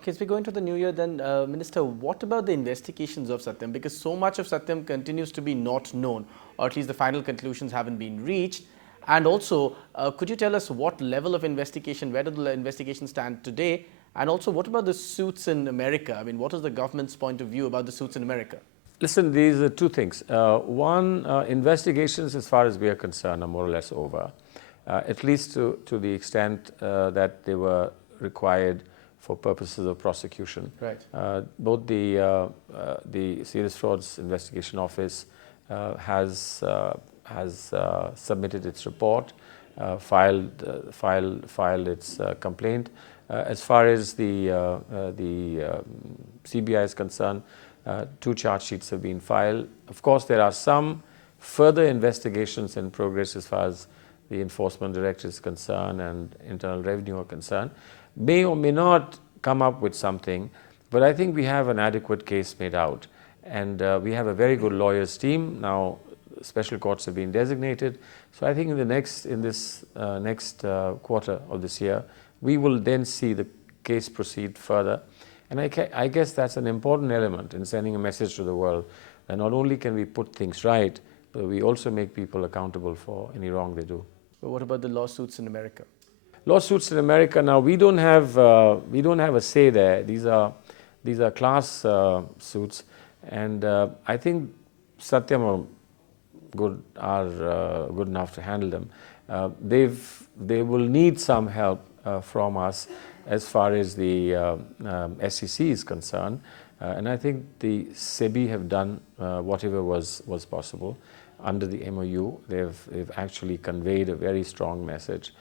Okay, as we go into the new year then, Minister, what about the investigations of Satyam? Because so much of Satyam continues to be not known, or at least the final conclusions haven't been reached. And also, could you tell us what level of investigation, where do the investigations stand today? And also, what about the suits in America? I mean, what is the government's point of view about the suits in America? Listen, these are two things. One, investigations as far as we are concerned are more or less over, at least to the extent that they were required for purposes of prosecution. Right. Both the Serious Frauds Investigation Office has submitted its report, filed its complaint. As far as the CBI is concerned, 2 charge sheets have been filed. Of course, there are some further investigations in progress as far as the Enforcement Directorate is concerned and Internal Revenue are concerned. May or may not come up with something, but I think we have an adequate case made out, and we have a very good lawyers team. Now special courts have been designated, so I think in this next quarter of this year we will then see the case proceed further, and I guess that's an important element in sending a message to the world that not only can we put things right, but we also make people accountable for any wrong they do. But what about the lawsuits in America? Lawsuits in America, now we don't have a say there. These are class suits, and I think Satyam are good enough to handle them. They will need some help from us as far as the SEC is concerned, and I think the SEBI have done whatever was possible under the MOU. They've actually conveyed a very strong message.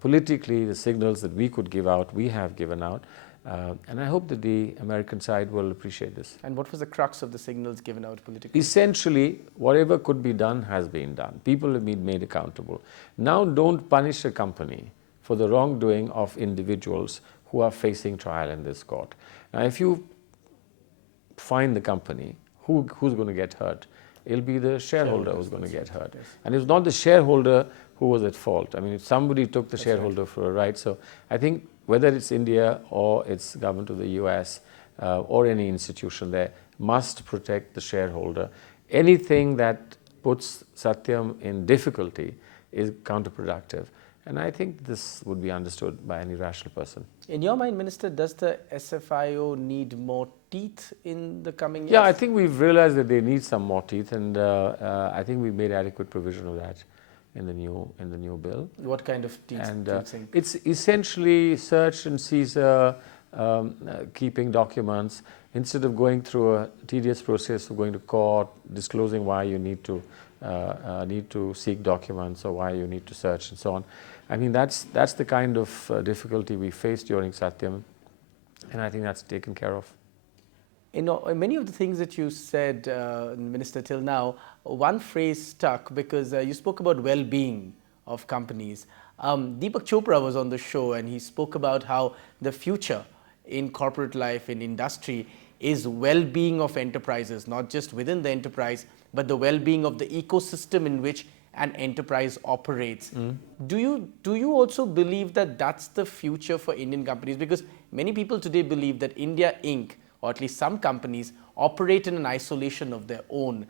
Politically, the signals that we could give out, we have given out, and I hope that the American side will appreciate this. And what was the crux of the signals given out politically? Essentially, whatever could be done has been done. People have been made accountable. Now don't punish a company for the wrongdoing of individuals who are facing trial in this court. Now, if you fine the company, who's going to get hurt? It'll be the shareholder who's going to get hurt. Yes. And it's not the shareholder who was at fault. I mean, if somebody took the shareholder for a ride. So I think whether it's India or it's government of the US or any institution there must protect the shareholder. Anything that puts Satyam in difficulty is counterproductive. And I think this would be understood by any rational person. In your mind, Minister, does the SFIO need more teeth in the coming years? Yeah, I think we've realized that they need some more teeth, and I think we've made adequate provision of that in the new bill. What kind of teeth do you think? It's essentially search and seizure, keeping documents, instead of going through a tedious process of going to court, disclosing why you need to seek documents or why you need to search and so on. I mean, that's the kind of difficulty we faced during Satyam, and I think that's taken care of. You know, many of the things that you said, Minister, till now, one phrase stuck because you spoke about well-being of companies. Deepak Chopra was on the show and he spoke about how the future in corporate life, in industry, is well-being of enterprises, not just within the enterprise, but the well-being of the ecosystem in which an enterprise operates. Do you also believe that that's the future for Indian companies? Because many people today believe that India Inc., or at least some companies, operate in an isolation of their own.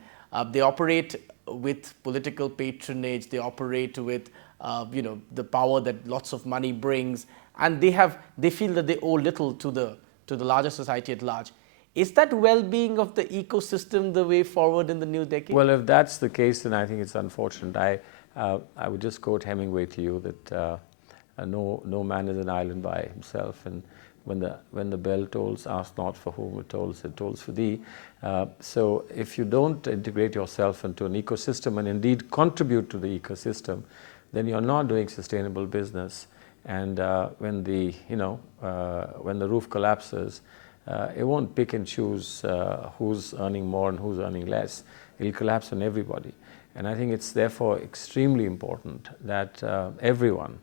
They operate with political patronage, they operate with the power that lots of money brings, and they feel that they owe little to the larger society at large. Is that well-being of the ecosystem the way forward in the new decade? Well, if that's the case, then I think it's unfortunate. I would just quote Hemingway to you that no man is an island by himself, and when the bell tolls, ask not for whom it tolls for thee. So if you don't integrate yourself into an ecosystem and indeed contribute to the ecosystem, then you're not doing sustainable business. And when the roof collapses, it won't pick and choose who's earning more and who's earning less. It'll collapse on everybody. And I think it's therefore extremely important that everyone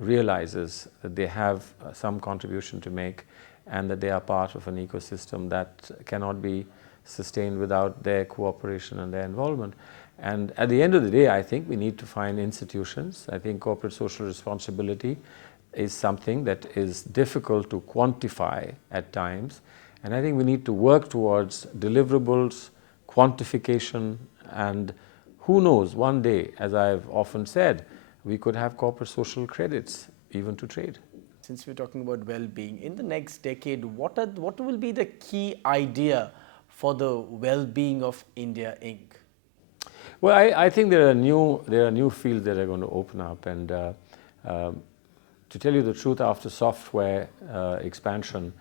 realizes that they have some contribution to make and that they are part of an ecosystem that cannot be sustained without their cooperation and their involvement. And at the end of the day, I think we need to find institutions. I think corporate social responsibility is something that is difficult to quantify at times. And I think we need to work towards deliverables, quantification, and who knows, one day, as I've often said, we could have corporate social credits even to trade. Since we're talking about well-being, in the next decade, what will be the key idea for the well-being of India Inc.? Well, I think there are new fields that are going to open up, and to tell you the truth, after software expansion,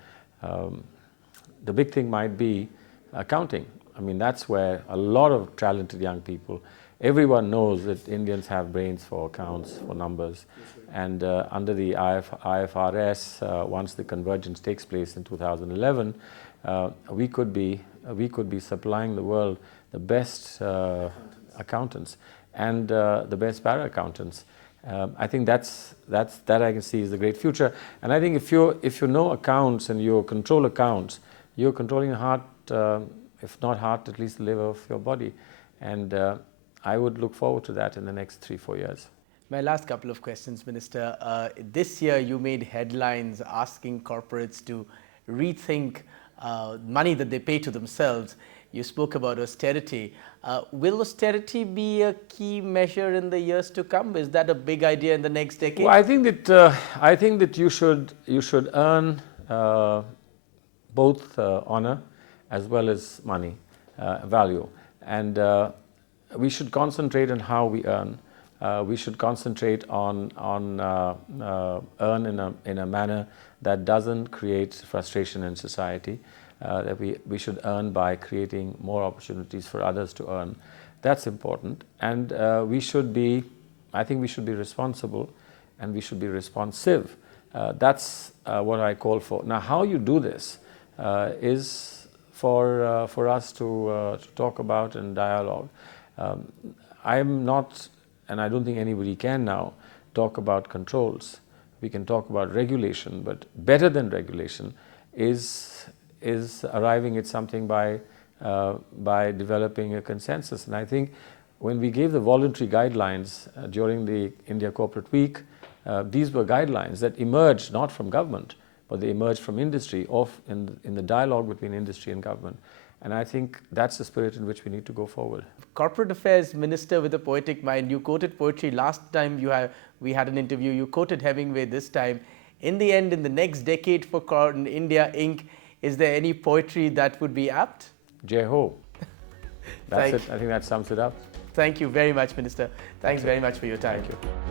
the big thing might be accounting. I mean, that's where a lot of talented young people, everyone knows that Indians have brains for accounts, for numbers. And under the IFRS, once the convergence takes place in 2011, we could be supplying the world the best accountants and the best para accountants. I think that I can see is the great future. And I think if you know accounts and you control accounts, you're controlling the heart, if not heart, at least the liver of your body. And I would look forward to that in the next 3-4 years. My last couple of questions, Minister. This year you made headlines asking corporates to rethink money that they pay to themselves. You spoke about austerity. Will austerity be a key measure in the years to come? Is that a big idea in the next decade? Well, I think that you should earn both honor as well as money, value, and we should concentrate on how we earn. We should concentrate on earn in a manner that doesn't create frustration in society. That we should earn by creating more opportunities for others to earn. That's important, and I think we should be responsible, and we should be responsive. That's what I call for. Now, how you do this is for us to talk about and dialogue. I'm not, and I don't think anybody can now, talk about controls. We can talk about regulation, but better than regulation is arriving at something by developing a consensus. And I think when we gave the voluntary guidelines during the India Corporate Week, these were guidelines that emerged not from government, but they emerged from industry, in the dialogue between industry and government. And I think that's the spirit in which we need to go forward. Corporate Affairs Minister with a poetic mind. You quoted poetry last time we had an interview. You quoted Hemingway this time. In the end, in the next decade for India Inc., is there any poetry that would be apt? Jai Ho. That's it. I think that sums it up. Thank you very much, Minister. Thanks very much for your time. Thank you.